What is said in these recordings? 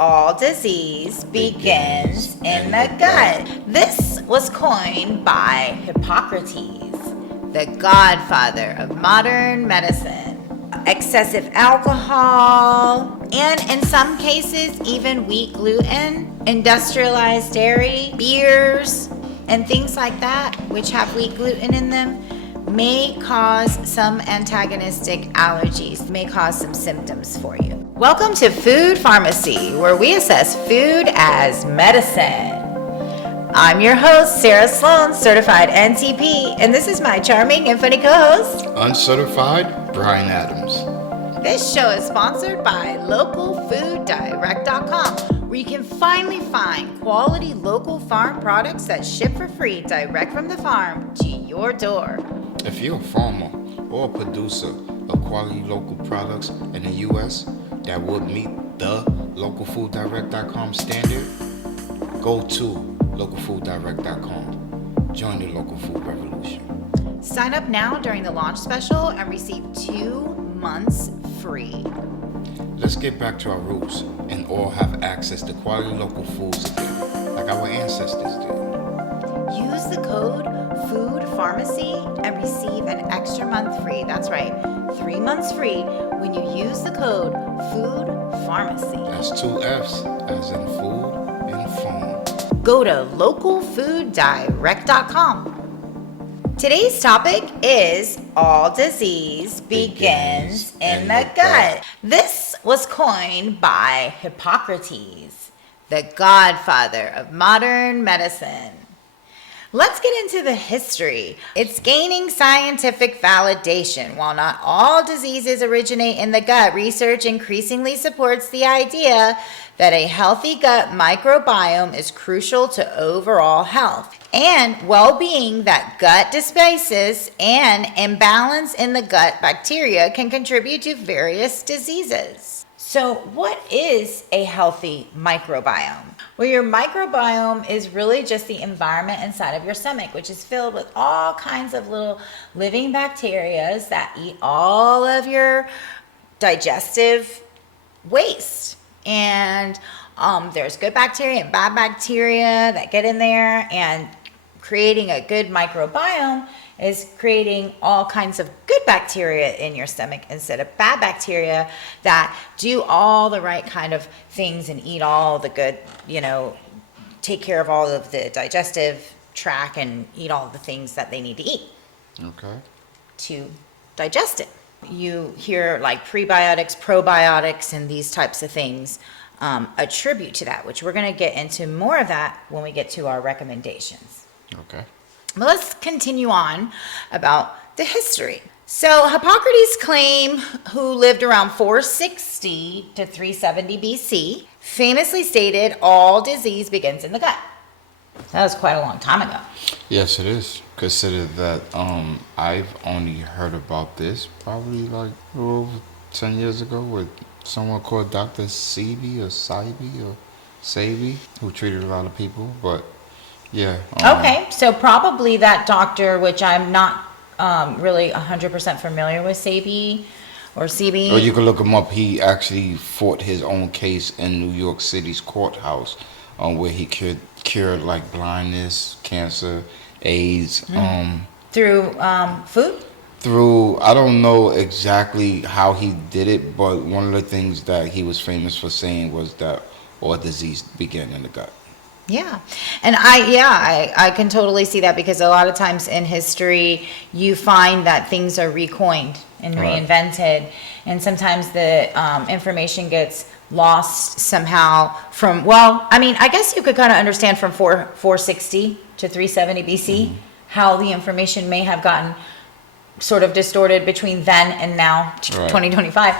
all disease begins in the gut. This was coined by Hippocrates, the godfather of modern medicine. Excessive alcohol, and in some cases, even wheat gluten, industrialized dairy, beers, and things like that, which have wheat gluten in them, may cause some antagonistic allergies, may cause some symptoms for you. Welcome to Food Farmacy, where we assess food as medicine. I'm your host, Sarah Sloan, certified NCP, and this is my charming and funny co-host, Uncertified Brian Adams. This show is sponsored by localfooddirect.com, where you can finally find quality local farm products that ship for free direct from the farm to your door. If you're a farmer or a producer of quality local products in the U.S. that would meet the localfooddirect.com standard, go to localfooddirect.com. Join the local food revolution. Sign up now during the launch special and receive 2 months free. Let's get back to our roots and all have access to quality local foods again, like our ancestors did. Use the code FOODPharmacy and receive an extra month free. That's right, 3 months free when you use the code FOODPharmacy. That's 2 F's, as in food and phone. Go to localfooddirect.com. Today's topic is all disease begins in the gut. This was coined by Hippocrates, the godfather of modern medicine. Let's get into the history. It's gaining scientific validation. While not all diseases originate in the gut, research increasingly supports the idea that a healthy gut microbiome is crucial to overall health and well-being, that gut dysbiosis and imbalance in the gut bacteria can contribute to various diseases. So what is a healthy microbiome? Well, your microbiome is really just the environment inside of your stomach, which is filled with all kinds of little living bacteria that eat all of your digestive waste. And there's good bacteria and bad bacteria that get in there, and creating a good microbiome is creating all kinds of good bacteria in your stomach instead of bad bacteria that do all the right kind of things and eat all the good, take care of all of the digestive tract and eat all the things that they need to eat. Okay. To digest it. You hear like prebiotics, probiotics, and these types of things attribute to that, which we're going to get into more of that when we get to our recommendations. Okay. But let's continue on about the history. So Hippocrates' claim, who lived around 460 to 370 BC, famously stated all disease begins in the gut. That was quite a long time ago. Yes, it is. Consider that I've only heard about this probably like over 10 years ago with someone called Dr. Sebi or Sabi, who treated a lot of people, but yeah. Okay, so probably that doctor, which I'm not really 100% familiar with, Sebi or CB. Or you can look him up. He actually fought his own case in New York City's courthouse, where he cured like blindness, cancer, AIDS. Through food? Through, I don't know exactly how he did it, but one of the things that he was famous for saying was that all disease began in the gut. Yeah. And I can totally see that, because a lot of times in history you find that things are recoined and reinvented, and sometimes the information gets lost somehow from, I guess you could kind of understand from 460 to 370 BC how the information may have gotten sort of distorted between then and now, 2025,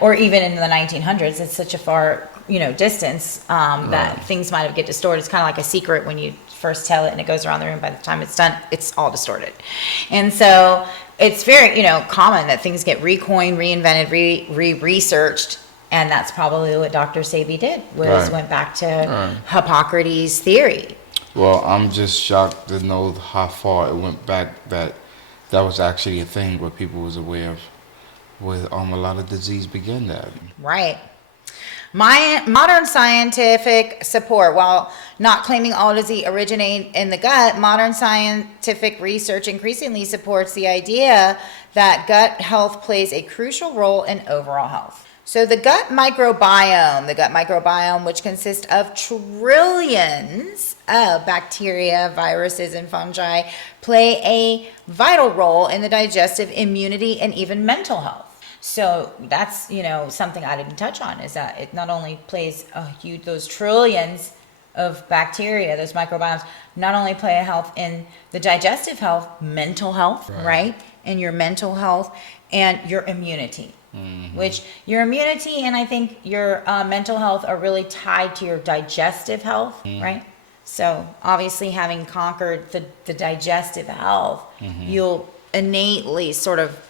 or even in the 1900s. It's such a far distance that things might have get distorted. It's kind of like a secret when you first tell it and it goes around the room. By the time it's done, it's all distorted. And so it's very common that things get recoined, reinvented, researched, and that's probably what Dr. Sebi did, went back to Hippocrates' theory. Well, I'm just shocked to know how far it went back, that was actually a thing where people was aware of where a lot of disease began at. Right. Modern scientific support, while not claiming all disease originate in the gut, modern scientific research increasingly supports the idea that gut health plays a crucial role in overall health. So the gut microbiome, which consists of trillions of bacteria, viruses, and fungi, play a vital role in the digestive, immunity, and even mental health. So that's, something I didn't touch on, is that it not only plays a huge, those trillions of bacteria, those microbiomes, not only play a health in the digestive health, mental health, right? And your mental health and your immunity, which your immunity and I think your mental health are really tied to your digestive health, right? So obviously having conquered the digestive health, you'll innately sort of,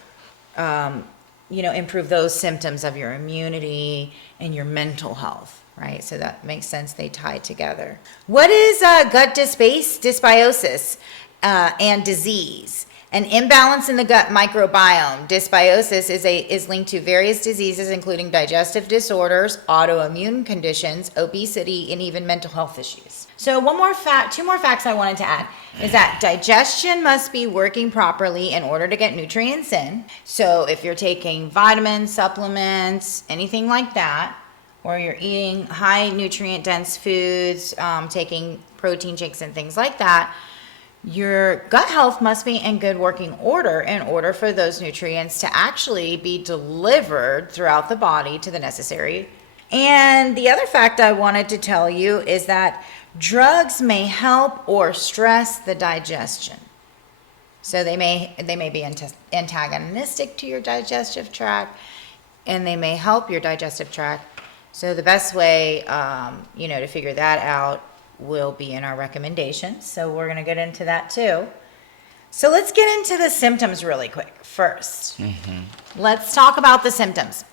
improve those symptoms of your immunity and your mental health, right? So that makes sense. They tie together. What is gut dysbiosis and disease? An imbalance in the gut microbiome. Dysbiosis is linked to various diseases, including digestive disorders, autoimmune conditions, obesity, and even mental health issues. So two more facts I wanted to add is that digestion must be working properly in order to get nutrients in. So if you're taking vitamins, supplements, anything like that, or you're eating high nutrient dense foods, taking protein shakes and things like that, your gut health must be in good working order in order for those nutrients to actually be delivered throughout the body to the necessary. And the other fact I wanted to tell you is that drugs may help or stress the digestion. So they may be antagonistic to your digestive tract, and they may help your digestive tract. So the best way, to figure that out will be in our recommendations. So we're going to get into that too. So let's get into the symptoms really quick first. Let's talk about the symptoms.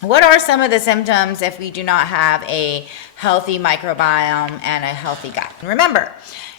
What are some of the symptoms if we do not have a healthy microbiome and a healthy gut? Remember,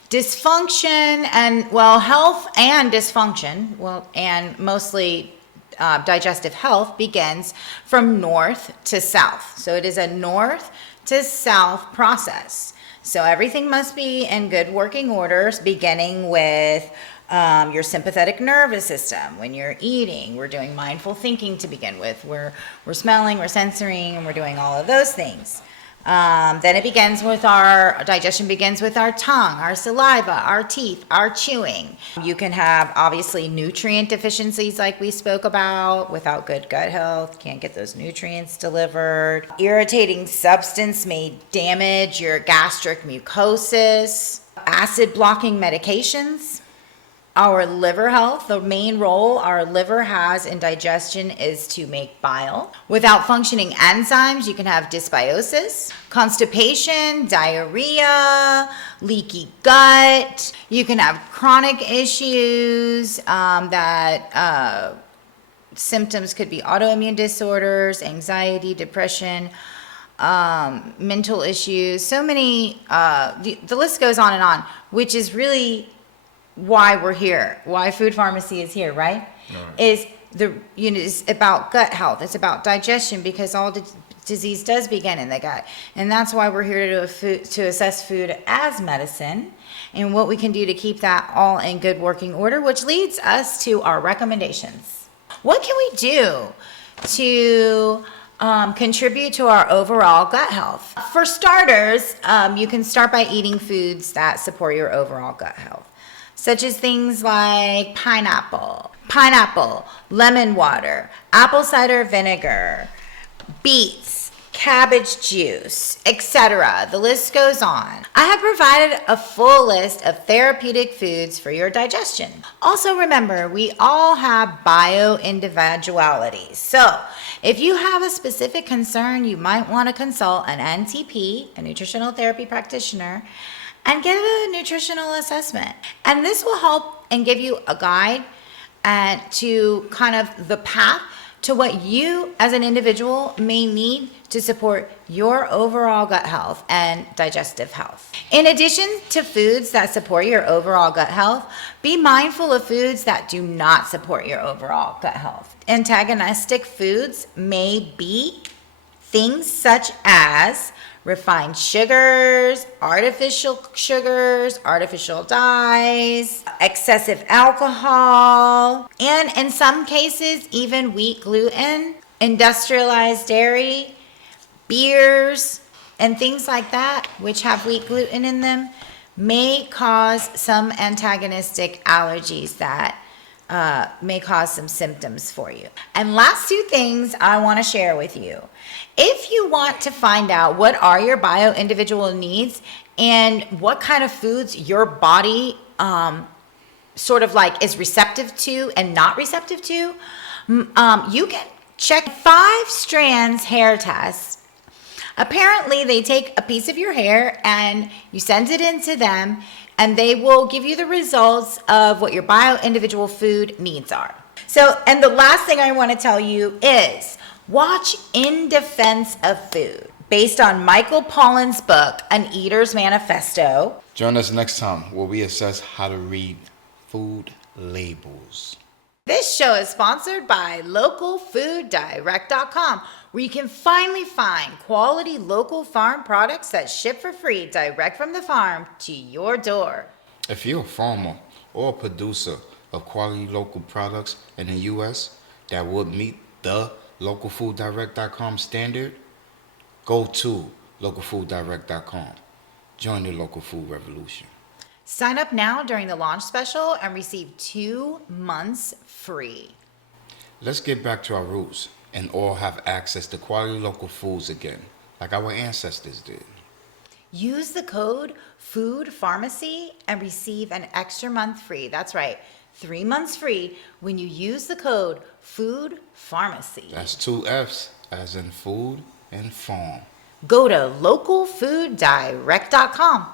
dysfunction health and dysfunction, and mostly digestive health begins from north to south. So it is a north to south process. So everything must be in good working orders, beginning with your sympathetic nervous system. When you're eating, we're doing mindful thinking to begin with. We're smelling, we're sensoring, and we're doing all of those things. Then digestion begins with our tongue, our saliva, our teeth, our chewing. You can have obviously nutrient deficiencies like we spoke about. Without good gut health, can't get those nutrients delivered. Irritating substance may damage your gastric mucosis. Acid blocking medications. Our liver health, the main role our liver has in digestion is to make bile. Without functioning enzymes, you can have dysbiosis, constipation, diarrhea, leaky gut. You can have chronic issues symptoms could be autoimmune disorders, anxiety, depression, mental issues. So many, the list goes on, which is really why we're here, why Food Pharmacy is here, right? Is it's about gut health. It's about digestion, because all disease does begin in the gut, and that's why we're here to assess food as medicine and what we can do to keep that all in good working order, which leads us to our recommendations. What can we do to contribute to our overall gut health? For starters, you can start by eating foods that support your overall gut health, such as things like pineapple, lemon water, apple cider vinegar, beets, cabbage juice, etc. The list goes on. I have provided a full list of therapeutic foods for your digestion. Also remember, we all have bio-individuality. So if you have a specific concern, you might want to consult an NTP, a nutritional therapy practitioner, and get a nutritional assessment. And this will help and give you a guide to kind of the path to what you as an individual may need to support your overall gut health and digestive health. In addition to foods that support your overall gut health, be mindful of foods that do not support your overall gut health. Antagonistic foods may be Things such as refined sugars, artificial dyes, excessive alcohol, and in some cases, even wheat gluten, industrialized dairy, beers, and things like that, which have wheat gluten in them, may cause some antagonistic allergies that may cause some symptoms for you. And last two things I want to share with you. If you want to find out what are your bio-individual needs and what kind of foods your body sort of like is receptive to and not receptive to, you can check 5 strands hair test. Apparently, they take a piece of your hair and you send it into them, and they will give you the results of what your bio-individual food needs are. So, and the last thing I want to tell you is watch In Defense of Food, based on Michael Pollan's book, An Eater's Manifesto. Join us next time where we assess how to read food labels. This show is sponsored by localfooddirect.com, where you can finally find quality local farm products that ship for free direct from the farm to your door. If you're a farmer or a producer of quality local products in the U.S. that would meet the localfooddirect.com standard, go to localfooddirect.com. Join the local food revolution. Sign up now during the launch special and receive 2 months free. Let's get back to our roots and all have access to quality local foods again, like our ancestors did. Use the code FOODPharmacy and receive an extra month free. That's right, 3 months free when you use the code FOODPharmacy. That's 2 F's, as in food and farm. Go to localfooddirect.com.